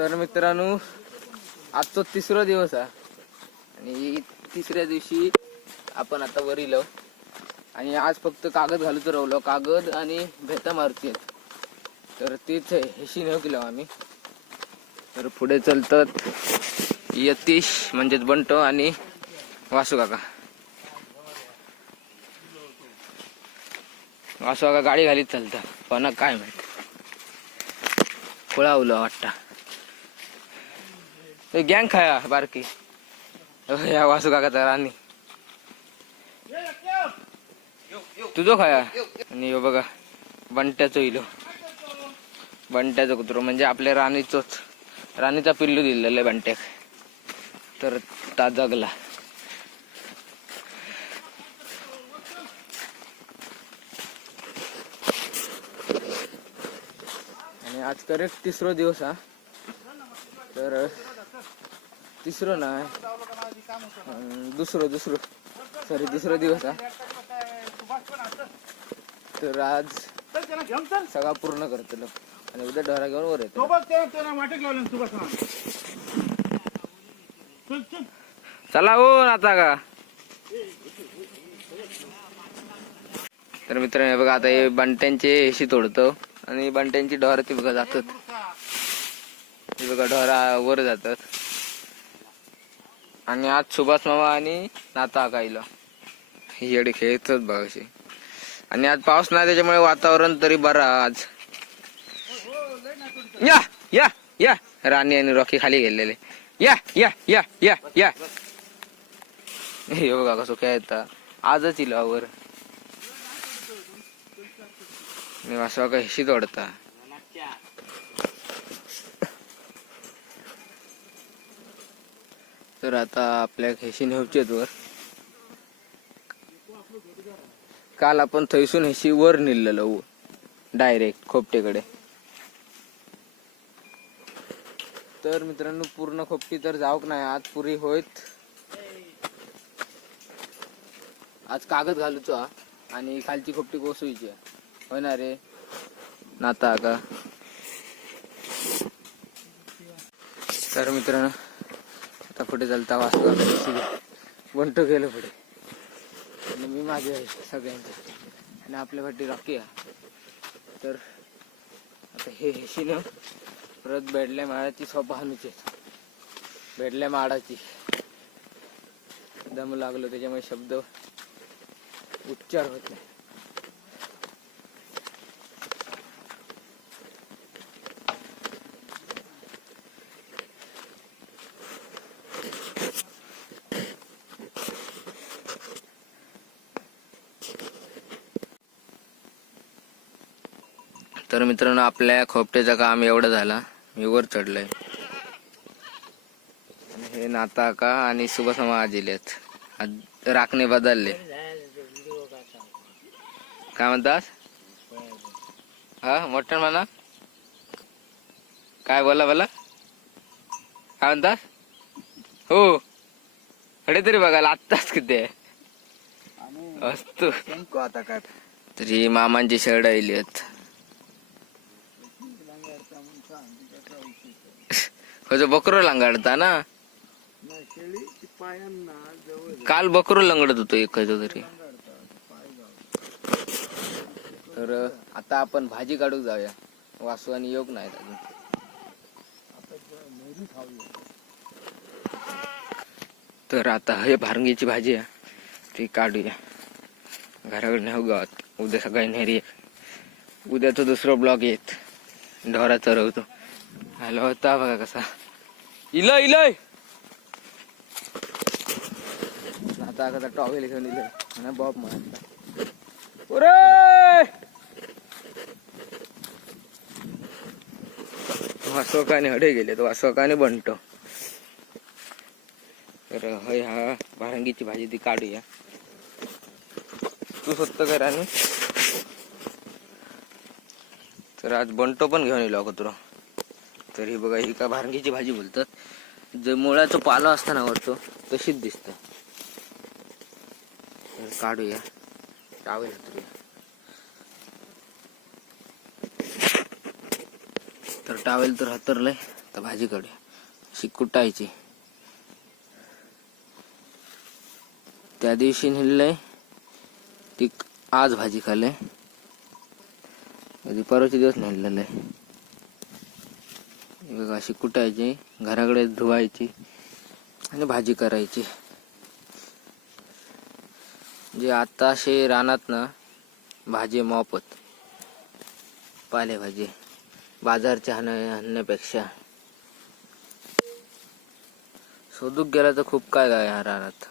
तर मित्रांनो आजचा तिसरा दिवस आहे. आणि तिसऱ्या दिवशी आपण आता वर इलो आणि आज फक्त कागद घालूच राहलो. कागद आणि भेता मारुती तर तेच हेशी नेऊ केलो आम्ही. तर पुढे चलतात यतीश म्हणजेच बंटो आणि वासू काका. वासू काका गाडी घालीत चालता पण काय माहीत. खुळावलं वाटता. गँग खाया बारकी. या वासू काकाचा राणी. तुझो खाया? आणि यो बघा बंट्याचो इलो. बंट्याचं कुत्रो म्हणजे आपल्या राणीचोच. राणीचा पिल्लू दिलेलं आहे बंट्याक. तर ता जगला आणि आज एक तिसरो दिवस हा. तर तिसरं नाही दुसरं दुसरं. सॉरी दुसरा दिवस हा. तर आज सगळा पूर्ण करतलो आणि उद्या ढोरा घेऊन वर येतो. चला हो आता का? तर मित्रांनो हे बघा आता हे बंट्यांचे हेशी तोडतो आणि बंट्यांची ढोर ती बघा जातात. हे बघा ढोरा वर जातात. आणि आज सुभाष मामा आणि नाता कायला ही येडे खेळतात बघा अशी आणि आज पाऊस नाही त्याच्यामुळे वातावरण तरी बरं आज. या या या. राणी आणि रॉकी खाली गेलेले. या या या या या. हे बघा कसं खेळता. आजच इलो वर आणि का हिशी तोडता तर आता आपल्या हेशी नेवचे वर. काल आपण थैसून हेशी वर नेलेलो डायरेक्ट खोपटेकडे. तर मित्रांनो पूर्ण खोपटी तर जाऊक नाही. आज पुरी होईत. आज कागद घालूचो हा. आणि खालची खोपटी कोसुयची होणार होय ना रे? नाता का? तर मित्रांनो आता पुढे चालता वाजता बंटो गेलो पुढे. आणि मी माझे आहे सगळ्यांचे आणि आपल्या वाटी रॉकी आहे. तर आता हे हेशीनं परत बेडल्या माळाची सोपा हाणूचे बेडल्या माडाची दम लागलो त्याच्यामुळे शब्द उच्चार होत नाही. तर मित्रांनो आपल्या खोपट्याचं काम एवढं झाला. मी वर चढलोय. हे नाता का आणि सुभसमा आज राखणे बदलले. काय म्हणतास? हा मोठं म्हणा. काय बोला बोला. काय म्हणतास? हो. कडे तरी बघायला आत्ताच किती आहे. असतो आता काय? तरी मामांची शर्ट आली आहेत. हो बकरो लंगाडता ना? पायांना जवळ काल बकरो लंगडत होतो एक तरी. तर आता आपण भाजी काढूक जाऊया. वासू आणि योग नाही अजून. तर आता हे भारंगीची भाजी आहे. ती काढूया. घराकडे नेऊ गावात. उद्या सकाळी नेरी उद्याचा दुसरा ब्लॉग येत. ढोरा चरवतो. हॅलो होता बघा कसा. इलं इलय. आता कसा टॉवेल घेऊन इले आणि बॉब मारता उरे! वासोकाने हडे गेले तो वासोकाने बनतो तर हय हा भारंगीची भाजी ती काढूया. तू स्वतः कर आणि. तर आज बंटो पण घेऊन येलो कुत्रो तर ही बघा ही का भारंगीची भाजी बोलतात. जे मुळाचं पालो असताना वरतो तशीच दिसत. तर काढूया. टावेल हातरूया तर टावेल तर हातरलंय तर भाजी काढूया. अशी कुटायची. त्या दिवशी नेलंय ती आज भाजी खाल्लंय. म्हणजे परवाचे दिवस नेलेलं आहे बघा अशी कुटायची. घराकडे धुवायची आणि भाजी करायची. जे आता असे रानात ना भाजी मोफत पालेभाजी बाजारच्या हाण आणण्यापेक्षा. शोधूक गेला तर खूप काय काय ह्या रानात.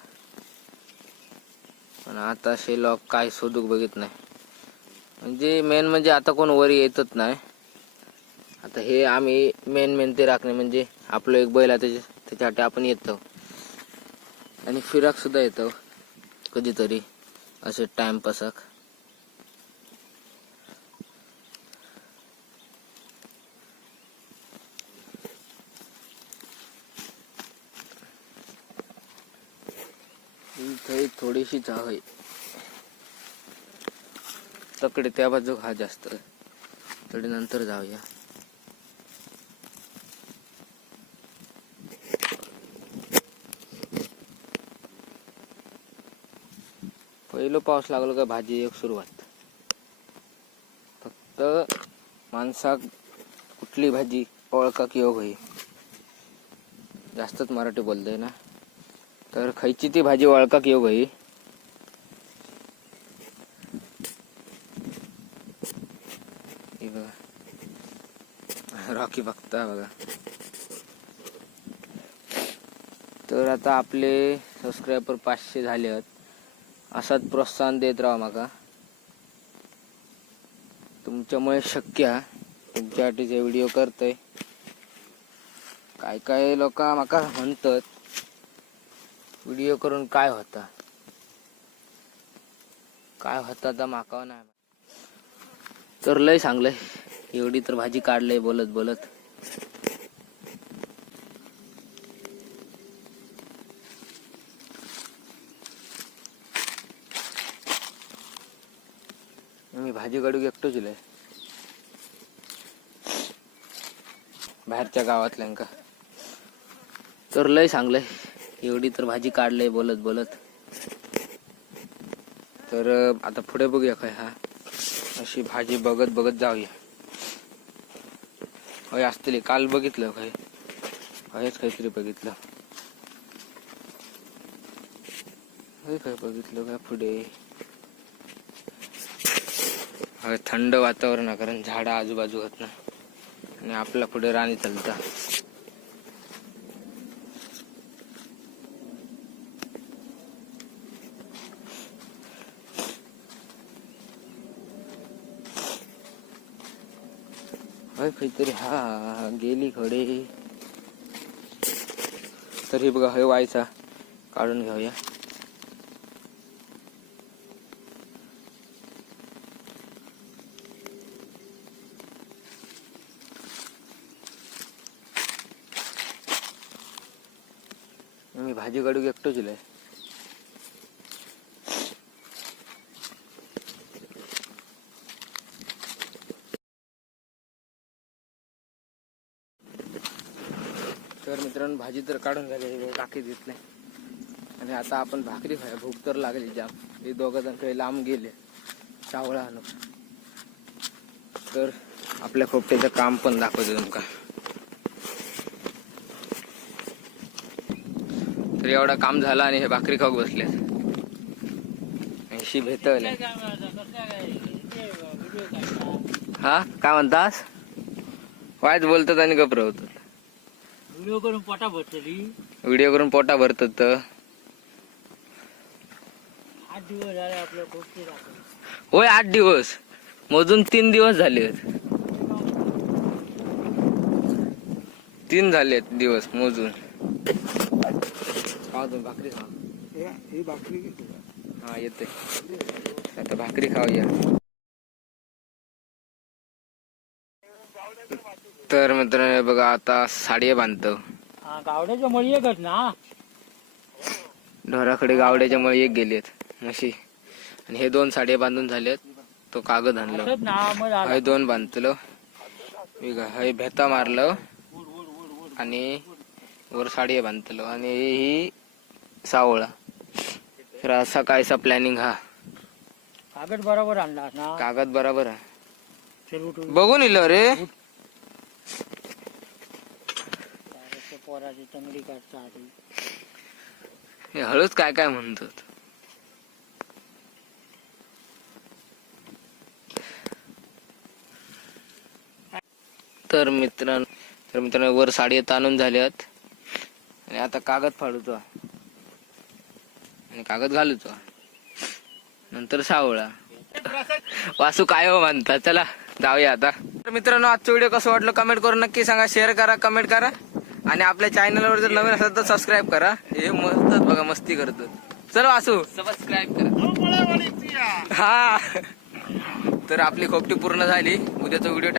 पण आता लोक काय शोधूक बघित नाही. म्हणजे मेन म्हणजे आता कोण वरी येतच नाही. आता हे आम्ही मेन मेन ते राखणे म्हणजे आपलं एक बैल आहे त्याच्या त्याच्यासाठी आपण येतो. आणि फिराक सुद्धा येतो कधीतरी असे टाइमपासाक इथे थोडीशी जाग आहे. तकडे त्या बाजू हा जास्त. तकडे नंतर जाऊया. पहिलं पाऊस लागलो का भाजी एक सुरुवात. फक्त माणसाक कुठली भाजी ओळखा की होई. जास्तच मराठी बोलतोय ना. तर खयची ती भाजी ओळखा की होई. बघा. रॉकी बघता बघा. तर आता आपले सबस्क्रायबर पाचशे झाले आहेत. असाच प्रोत्साहन देत राहा माका. तुमच्यामुळे शक्य हा. तुमच्यासाठीचे व्हिडिओ करतोय. काय काय लोक माका म्हणतात. व्हिडिओ करून काय होता? काय होता तर माका नाही. तर लय सांगलंय. एवढी तर भाजी काढलंय बोलत बोलत मी भाजी काढू एकटोच लय. बाहेरच्या गावातल्यांका तर लय सांगलंय एवढी तर भाजी काढलंय बोलत बोलत. तर आता पुढे बघूया काय हा. अशी भाजी बघत बघत जाऊया. होय असतली काल बघितलं काय? हयच काहीतरी बघितलं. होय काय बघितलं काय पुढे? थंड वातावरण आहे कारण झाडं आजूबाजू होत ना. आणि आपला पुढे राणी चालता. होय काहीतरी हा गेली खडे तर हे बघा हे व्हायचा काढून घेऊया मी भाजी काढू एकटोच लय? तर मित्रांनो भाजी तर काढून झाली काकी देत नाही. आणि आता आपण भाकरी खाया भूक तर लागली जाम. हे दोघं जण काही लांब गेले. चावळा आणू तर आपल्या खोपट्याचं काम पण दाखवतो तुमका एवढा काम झाला आणि हे भाकरी खाऊ बसले ऐंशी भेटवले हा? काय म्हणतास? वायच बोलतात आणि गप्र व्हिडिओ करून पोटा भरतली व्हिडिओ करून पोटा भरतात. तर आठ दिवस झाले आपल्या होय आठ दिवस. मोजून तीन दिवस झाले तीन झालेत दिवस मोजून. खावा तुम्ही भाकरी खा हे- भाकरी? हा येते आता भाकरी खाऊया. तर मित्रांनो हे बघा आता साडी बांधतो. हा गावड्याच्या मळी एकच ना? ढोराकडे गावड्याच्या मुळे एक गेलेत म्हशी. आणि हे दोन साड्या बांधून झालेत. तो कागद आणलो. असंच ना मग झालं. हे दोन बांधतलो. हे भेता मारलं. आणि वर साडी बांधतलो आणि ही सावळा. तर असा कायसा प्लॅनिंग हा. कागद बरोबर आणला ना? कागद बरोबर आहे. चल उठ उठ. बघून इलो रे. ताराच्या पोराची तंगडी काढता आधी हे हळूच काय काय म्हणतात. तर मित्रांनो तर मित्रांनो वर साडी ताणून झाल्यात. आणि आता कागद फाडूचो. आणि कागद घालूचो. नंतर सावळा. वासू काय हो म्हणता? चला जाऊया आता. तर मित्रांनो आजचा व्हिडिओ कसं वाटलं कमेंट करून नक्की सांगा शेअर करा कमेंट करा. आणि आपल्या चॅनलवर जर नवीन असेल तर सबस्क्राईब करा. हे मस्त बघा मस्ती करतो चल वासू. सबस्क्राईब करा. हा. तर आपली खोपटी पूर्ण झाली. उद्याचा व्हिडिओ